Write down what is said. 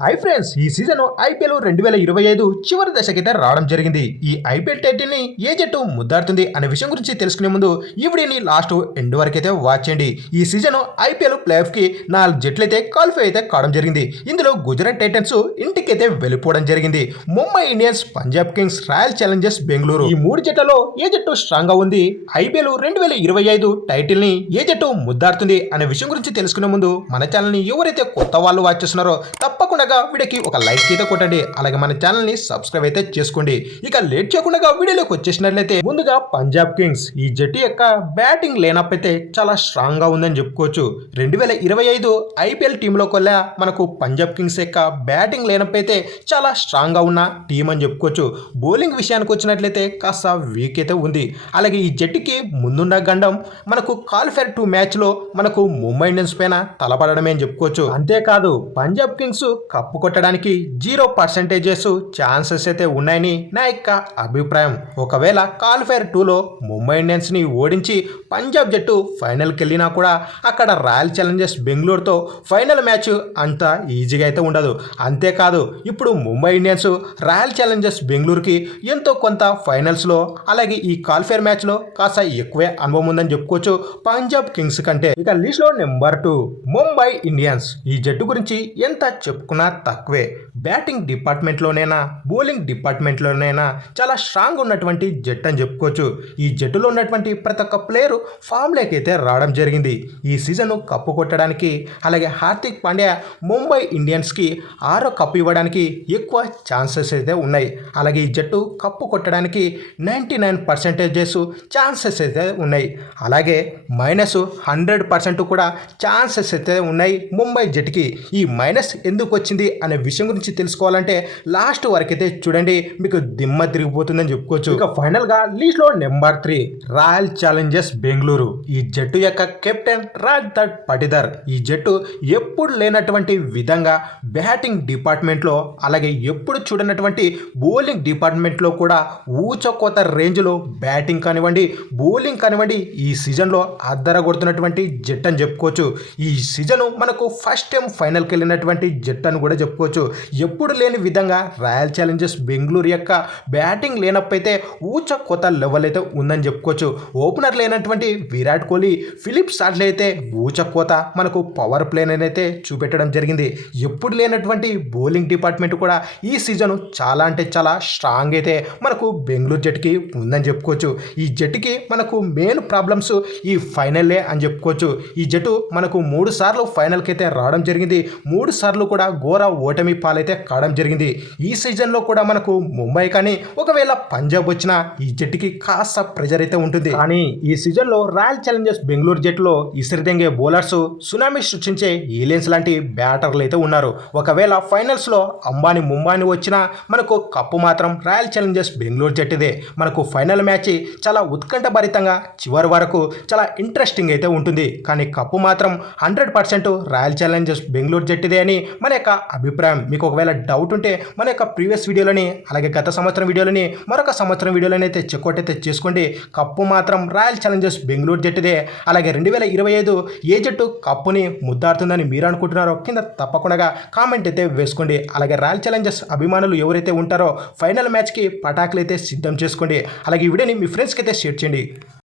Hi friends, ఈ season IPL 2025 చివరి దశకైతే రావడం జరిగింది. ఈ ఐపీఎల్ టైటిల్ ని ఏ జట్టు ముద్దాడుతుంది అనే విషయం గురించి తెలుసుకునే ముందు ఈ వీడియోని లాస్ట్ ఎండ్ వరకు అయితే వాచ్ చేయండి. ఈ సీజన్ ఐపీఎల్ ప్లే ఆఫ్ కి 4 జట్లు అయితే క్వాలిఫై అయితే కావడం జరిగింది. ఇందులో గుజరాత్ టైటన్స్ ఇంటికైతే వెళ్ళిపోవడం జరిగింది. Mumbai Indians, Punjab Kings, royal Challengers Bengaluru, ఈ 3 జట్లలో ఏ జట్టు స్ట్రాంగ్ గా ఉంది, ఐపీఎల్ 2025 టైటిల్ ని ఏ జట్టు ముద్దాడుతుంది అనే విషయం గురించి తెలుసుకునే ముందు మన ఛానల్ ని ఎవరైతే కొత్త వాళ్ళు వాచ్ చేస్తున్నారో తప్పకుండా వీడియోకి ఒక లైక్ అయితే కొట్టండి. అలాగే మన ఛానల్ ని సబ్స్క్రైబ్ అయితే చేసుకోండి. ఇక లేట్ చేయకుండా వీడియోలోకి వచ్చేసినట్లయితే ముందుగా పంజాబ్ కింగ్స్, ఈ జట్టు యొక్క బ్యాటింగ్ లైనప్ అయితే చాలా స్ట్రాంగ్ గా ఉందని చెప్పుకోవచ్చు. 2025 ఐపీఎల్ టీంలో కొల్లా మనకు పంజాబ్ కింగ్స్ యొక్క బ్యాటింగ్ లైనప్ అయితే చాలా స్ట్రాంగ్ గా ఉన్న టీం అని చెప్పుకోవచ్చు. బౌలింగ్ విషయానికి వచ్చినట్లయితే కాస్త వీక్ అయితే ఉంది. అలాగే ఈ జట్టుకి ముందున్న గండం మనకు క్వాలిఫైర్ 2 మ్యాచ్ లో మనకు ముంబై ఇండియన్స్ పైన తలపడడమే అని చెప్పుకోవచ్చు. అంతేకాదు పంజాబ్ కింగ్స్ కప్పు కొట్టడానికి 0% ఛాన్సెస్ అయితే ఉన్నాయని నా యొక్క అభిప్రాయం. ఒకవేళ క్వాలిఫైర్ 2లో ముంబై ఇండియన్స్ ని ఓడించి పంజాబ్ జట్టు ఫైనల్కి వెళ్ళినా కూడా అక్కడ రాయల్ ఛాలెంజర్స్ బెంగళూరుతో ఫైనల్ మ్యాచ్ అంత ఈజీగా అయితే ఉండదు. అంతేకాదు ఇప్పుడు ముంబై ఇండియన్స్ రాయల్ ఛాలెంజర్స్ బెంగళూరుకి ఎంతో కొంత ఫైనల్స్లో అలాగే ఈ క్వాలిఫైర్ మ్యాచ్లో కాస్త ఎక్కువే అనుభవం ఉందని చెప్పుకోవచ్చు పంజాబ్ కింగ్స్ కంటే. ఇక లిస్ట్లో నెంబర్ 2 ముంబై ఇండియన్స్. ఈ జట్టు గురించి ఎంత చెప్పుకున్నా తక్కువే. బ్యాటింగ్ డిపార్ట్మెంట్లోనైనా బౌలింగ్ డిపార్ట్మెంట్లోనైనా చాలా స్ట్రాంగ్ ఉన్నటువంటి జట్టు అని చెప్పుకోవచ్చు. ఈ జట్టులో ఉన్నటువంటి ప్రతి ఒక్క ప్లేయర్ ఫామ్లోకి అయితే రావడం జరిగింది. ఈ సీజన్ కప్పు కొట్టడానికి అలాగే హార్దిక్ పాండ్యా ముంబై ఇండియన్స్కి 6వ కప్పు ఇవ్వడానికి ఎక్కువ ఛాన్సెస్ అయితే ఉన్నాయి. అలాగే ఈ జట్టు కప్పు కొట్టడానికి 99% ఛాన్సెస్ అయితే ఉన్నాయి. అలాగే -100% కూడా ఛాన్సెస్ అయితే ఉన్నాయి ముంబై జట్టుకి. ఈ మైనస్ ఎందుకు వచ్చింది అనే విషయం గురించి తెలుసుకోవాలంటే లాస్ట్ వరకైతే చూడండి, మీకు దిమ్మ తిరిగిపోతుందని చెప్పుకోవచ్చు. ఇక ఫైనల్ గా లీస్ట్ లో నెంబర్ 3 రాయల్ ఛాలెంజర్స్ బెంగళూరు. ఈ జట్టు యొక్క కెప్టెన్ రాజద్ పటిదార్. ఈ జట్టు ఎప్పుడు లేనటువంటి విధంగా బ్యాటింగ్ డిపార్ట్మెంట్ లో అలాగే ఎప్పుడు చూడనటువంటి బౌలింగ్ డిపార్ట్మెంట్ లో కూడా ఊచకోత రేంజ్ లో బ్యాటింగ్ కానివ్వండి బౌలింగ్ కానివ్వండి ఈ సీజన్ లో అద్దరగొడుతున్నటువంటి జట్టు అని చెప్పుకోవచ్చు. ఈ సీజన్ మనకు ఫస్ట్ టైం ఫైనల్కి వెళ్ళినటువంటి జట్టు అని కూడా చెప్పుకోవచ్చు. ఎప్పుడు లేని విధంగా రాయల్ ఛాలెంజర్స్ బెంగళూరు యొక్క బ్యాటింగ్ లేనప్ అయితే ఊచ కొత్త లెవెల్ అయితే ఉందని చెప్పుకోవచ్చు. ఓపెనర్ లేనటువంటి విరాట్ కోహ్లీ, ఫిలిప్ సాల్ట్ అయితే ఊచ కోత మనకు పవర్ ప్లేన్ అయితే చూపెట్టడం జరిగింది. ఎప్పుడు లేనటువంటి బౌలింగ్ డిపార్ట్మెంట్ కూడా ఈ సీజన్ చాలా అంటే చాలా స్ట్రాంగ్ అయితే మనకు బెంగళూరు జట్టుకి ఉందని చెప్పుకోవచ్చు. ఈ జట్టుకి మనకు మెయిన్ ప్రాబ్లమ్స్ ఈ ఫైనల్లే అని చెప్పుకోవచ్చు. ఈ జట్టు మనకు 3 సార్లు ఫైనల్కి అయితే రావడం జరిగింది. 3 సార్లు కూడా ఘోర ఓటమి పాలైతే కావడం జరిగింది. ఈ సీజన్లో కూడా మనకు ముంబై కానీ ఒకవేళ పంజాబ్ వచ్చినా ఈ జట్టుకి కాస్త ప్రెజర్ అయితే ఉంటుంది. కానీ ఈ సీజన్లో రాయల్ ఛాలెంజర్స్ బెంగళూరు జట్టులో ఇసిరిదెంగే బౌలర్స్, సునామీ సృష్టించే ఏలియన్స్ లాంటి బ్యాటర్లు అయితే ఉన్నారు. ఒకవేళ ఫైనల్స్లో అంబానీ ముంబాని వచ్చినా మనకు కప్పు మాత్రం రాయల్ ఛాలెంజర్స్ బెంగళూరు జట్టుదే. మనకు ఫైనల్ మ్యాచ్ చాలా ఉత్కంఠభరితంగా చివరి వరకు చాలా ఇంట్రెస్టింగ్ అయితే ఉంటుంది. కానీ కప్పు మాత్రం 100% రాయల్ ఛాలెంజర్స్ బెంగళూరు జట్టుదే అని మన యొక్క అభిప్రాయం. మీకు ఒకవేళ డౌట్ ఉంటే మన యొక్క ప్రీవియస్ వీడియోలని అలాగే గత సంవత్సరం వీడియోలని మరొక సంవత్సరం వీడియోలని అయితే చెక్అవుట్ అయితే చేసుకోండి. కప్పు మాత్రం రాయల్ ఛాలెంజర్స్ బెంగళూరు జట్టుదే. అలాగే 2025 ఏ జట్టు కప్పుని ముద్దాడుతుందని మీరు అనుకుంటున్నారో కింద తప్పకుండా కామెంట్ అయితే వేసుకోండి. అలాగే రాయల్ ఛాలెంజర్స్ అభిమానులు ఎవరైతే ఉంటారో ఫైనల్ మ్యాచ్కి పటాకులు అయితే సిద్ధం చేసుకోండి. అలాగే ఈ వీడియోని మీ ఫ్రెండ్స్కి అయితే షేర్ చేయండి.